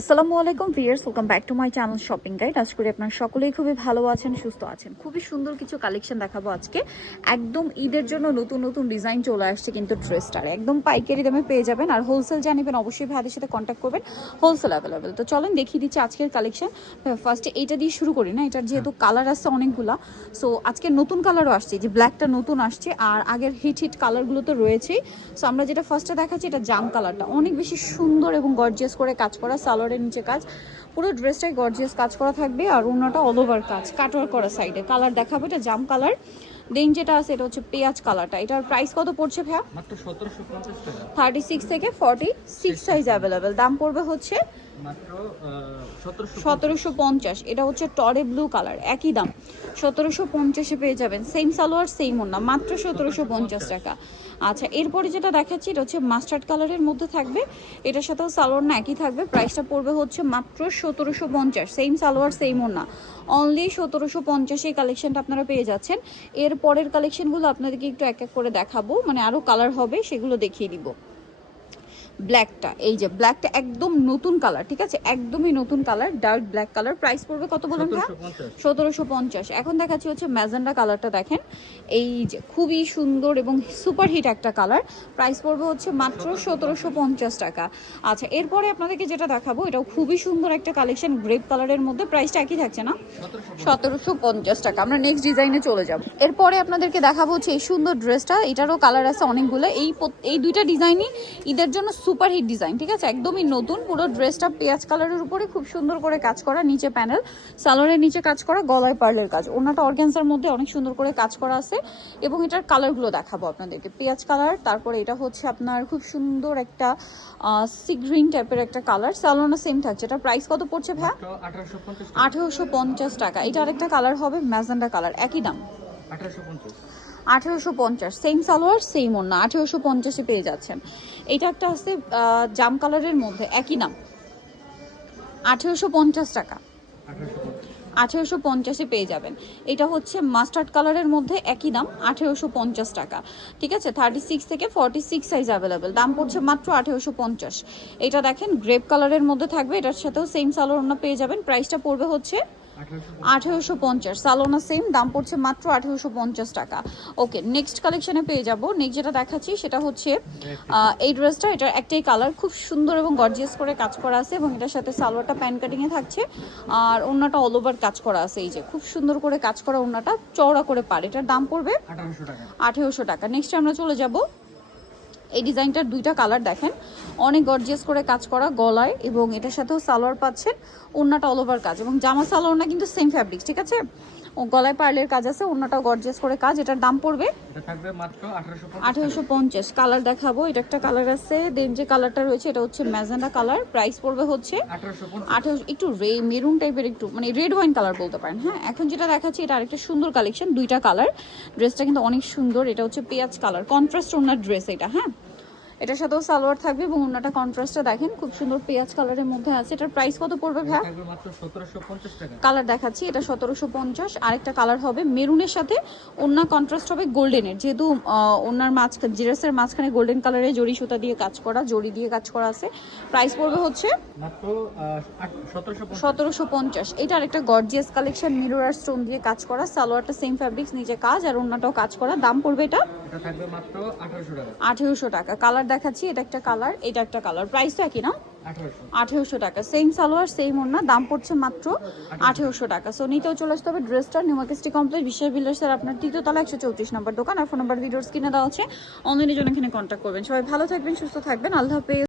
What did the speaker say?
আসসালামু আলাইকুম viewers, welcome back to my channel shopping guide. আশা করি আপনারা সকলেই খুবই ভালো আছেন, সুস্থ আছেন। খুবই সুন্দর কিছু কালেকশন দেখাবো আজকে। একদম ঈদের জন্য নতুন নতুন ডিজাইন চলে আসছে কিন্তু ড্রেসটার একদম পাইকারি দামে পেয়ে যাবেন। আর হোলসেল জানিবেন অবশ্যই ভাইদের সাথে কন্ট্যাক্ট করবেন, হোলসেল অ্যাভেলেবেল। তো চলেন দেখিয়ে দিচ্ছি আজকের কালেকশন। ফার্স্টে এইটা দিয়ে শুরু করি না, এটার যেহেতু কালার আসছে অনেকগুলা, সো আজকে নতুন কালারও আসছে, যে ব্ল্যাকটা নতুন আসছে আর আগের হিট কালারগুলো তো রয়েছেই। সো আমরা যেটা ফার্স্টে দেখাচ্ছি এটা জাম কালারটা, অনেক বেশি সুন্দর এবং গর্জিয়াস করে কাজ করা, সালোয়ারের নিচে কাজ, পুরো ড্রেসটাই গর্জিয়াস কাজ করা থাকবে। আর অন্যটা অল ওভার কাজ, কাটওয়ার্ক করা সাইডে। কালার দেখাবো, এটা জাম কালার। দেন যেটা আছে এটা হচ্ছে পেঁয়াজ কালারটা। এটার প্রাইস কত পড়ছে ভাইয়া? মাত্র 1750 টাকা। 36 থেকে 46 সাইজ অ্যাভেলেবেল। দাম পড়বে হচ্ছে মাত্র 1750। এটা হচ্ছে টরে ব্লু কালার, একই দাম 1750-এ পেয়ে যাবেন। সেম সালোয়ার সেম ওড়না, মাত্র 1750 টাকা। আচ্ছা, এরপরে যেটা দেখাচ্ছি এটা হচ্ছে মাস্টার্ড কালারের মধ্যে থাকবে, এটার সাথেও সালোয়ার না একই থাকবে। প্রাইসটা পড়বে হচ্ছে মাত্র 1750। সেম সালোয়ার সেম ওড়না, অনলি 1750 এই কালেকশনটা আপনারা পেয়ে যাচ্ছেন। এর পরের কালেকশনগুলো আপনাদেরকে একটু এক এক করে দেখাবো, মানে আরও কালার হবে, সেগুলো দেখিয়ে দিব। ব্ল্যাকটা, এই যে ব্ল্যাকটা একদম নতুন কালার, ঠিক আছে, একদমই নতুন colour, dark black colour. Price পড়বে কত বলুন ভাই? 1750। এখন দেখাচ্ছি হচ্ছে ম্যাজেন্ডা কালারটা, দেখেন এই যে খুবই সুন্দর এবং সুপার হিট একটা কালার। প্রাইস পড়বে হচ্ছে মাত্র 1750 টাকা। আচ্ছা, এরপরে আপনাদেরকে যেটা দেখাবো এটাও খুবই সুন্দর একটা কালেকশন, গ্রেপ কালারের মধ্যে। প্রাইসটা একই থাকছে না, 1750 টাকা। আমরা নেক্সট ডিজাইনে চলে যাব। এরপরে আপনাদেরকে দেখাবো হচ্ছে এই সুন্দর ড্রেসটা, এটারও কালার আছে অনেকগুলো। এই দুইটা ডিজাইনই ঈদের জন্য সুপার হিট ডিজাইন, ঠিক আছে, একদমই নতুন। পুরো ড্রেসটা পেঁয়াজ কালারের উপরে খুব সুন্দর করে কাজ করা, নিচে প্যানেল, সালোয়ারের নিচে কাজ করা, গলায় পার্লের কাজ, ওনাটা অর্গানজার মধ্যে অনেক সুন্দর করে কাজ করা আছে। এবং এটার কালারগুলো দেখাবো আপনাদেরকে। পেঁয়াজ কালার, তারপরে এটা হচ্ছে আপনার খুব সুন্দর একটা সি গ্রিন টাইপের একটা কালার, সালোয়ারও সেম থাকছে। এটা প্রাইস কত পড়ছে ভাই? 1850 টাকা। এটা আরেকটা কালার হবে ম্যাজেন্ডা কালার, একই দাম 1850। সেম সালোয়ার সেম ওড়না, 1850-এ পেয়ে যাচ্ছেন। এটা একটা আছে জাম কালারের মধ্যে, একই দাম 1850 টাকা। 1850-এ পেয়ে যাবেন। এটা হচ্ছে মাস্টার্ড কালারের মধ্যে, একই দাম 1850 টাকা, ঠিক আছে। 36 থেকে 46 সাইজ অ্যাভেলেবেল। দাম পড়ছে মাত্র 1850। এটা দেখেন গ্রেপ কালারের মধ্যে থাকবে, এটার সাথেও সেম সালোয়ার ওড়না পেয়ে যাবেন। প্রাইসটা পড়বে হচ্ছে 1850। সালোনা সেম, দাম পড়ছে মাত্র 1850 টাকা। ওকে, নেক্সট কালেকশনে পেয়ে যাব। নেক্সট যেটা দেখাচ্ছি সেটা হচ্ছে এই ড্রেসটা, এটার একটাই কালার, খুব সুন্দর এবং গর্জিয়াস করে কাজ করা আছে। এবং এটার সাথে সালোয়ারটা প্যান কাটিংয়ে থাকছে, আর ওড়নাটা অল ওভার কাজ করা আছে। এই যে খুব সুন্দর করে কাজ করা ওড়নাটা, চওড়া করে পাড়। এটার দাম পড়বে 1800 টাকা। নেক্সট আমরা চলে যাব। এই ডিজাইনটার দুইটা কালার দেখেন, অনেক গর্জিয়াস করে কাজ করা গলায়, এবং এটার সাথেও সালোয়ার পাচ্ছেন, ওড়নাটা অল ওভার কাজ, এবং জামা সালোয়ার না কিন্তু সেম ফ্যাব্রিক্স, ঠিক আছে। ও গলায় পার্লের কাজ আছে, ওড়নাটাও গর্জিয়াস করে কাজ। এটার দাম পড়বে মাত্র 1850। কালার দেখাবো, এটা একটা কালার আছে। দেন যে কালারটা রয়েছে এটা হচ্ছে ম্যাজেন্ডা কালার। প্রাইস পড়বে হচ্ছে 1800। একটু মেরুন টাইপের, একটু মানে রেড ওয়াইন কালার বলতে পারেন। হ্যাঁ, এখন যেটা দেখাচ্ছি এটা আরেকটা সুন্দর কালেকশন, দুইটা কালার। ড্রেসটা কিন্তু অনেক সুন্দর। এটা হচ্ছে পেঁয়াজ কালার, কন্ট্রাস্ট ওড়নার ড্রেস এটা। হ্যাঁ, এটার সাথেও সালোয়ার থাকবে, এবং ওড়নাটা কন্ট্রাস্টটা দেখেন খুব সুন্দর পেঁয়াজ কালারের মধ্যে আছে। এটার প্রাইস কত পড়বে ভাই? মাত্র 1750 টাকা। কালার দেখাচ্ছি, এটা 1750। আরেকটা কালার হবে মেরুনের সাথে, ওড়না কন্ট্রাস্ট হবে গোল্ডেনের, যেহেতু ওড়নার মাঝখানে, ড্রেসের মাঝখানে গোল্ডেন কালারে জরি সুতা দিয়ে কাজ করা, জরি দিয়ে কাজ করা আছে। প্রাইস পড়বে হচ্ছে মাত্র 1750। এটা আরেকটা গর্জিয়াস কালেকশন, মিরর আর স্টোন দিয়ে কাজ করা, সালোয়ারটা সেম ফ্যাব্রিক্স, নিচে কাজ, আর ওড়নাটাও কাজ করা। দাম পড়বে এটা থাকবে মাত্র 1800 টাকা। 1800 টাকা। কালার দেখাচ্ছি, এটা একটা কালার, এটা একটা কালার। প্রাইস তো একই না, 1800 টাকা। সেম সালোয়ার সেম ওড়না, দাম পড়ছে মাত্র 1800 টাকা। সো নিতেও চলে আসতে হবে ড্রেসটা নিউ মার্কেট সিটি কমপ্লেক্স, বিশ্বাস বিল্ডার্সের আপনার তৃতীয়তলা 134 নম্বর দোকান। আর ফোন নাম্বার ভিডিওর স্ক্রিনে দেওয়া আছে, অনলাইনের জন্য এখানে কন্ট্যাক্ট করবেন। সবাই ভালো থাকবেন, সুস্থ থাকবেন, আল্লাহ হাফেজ।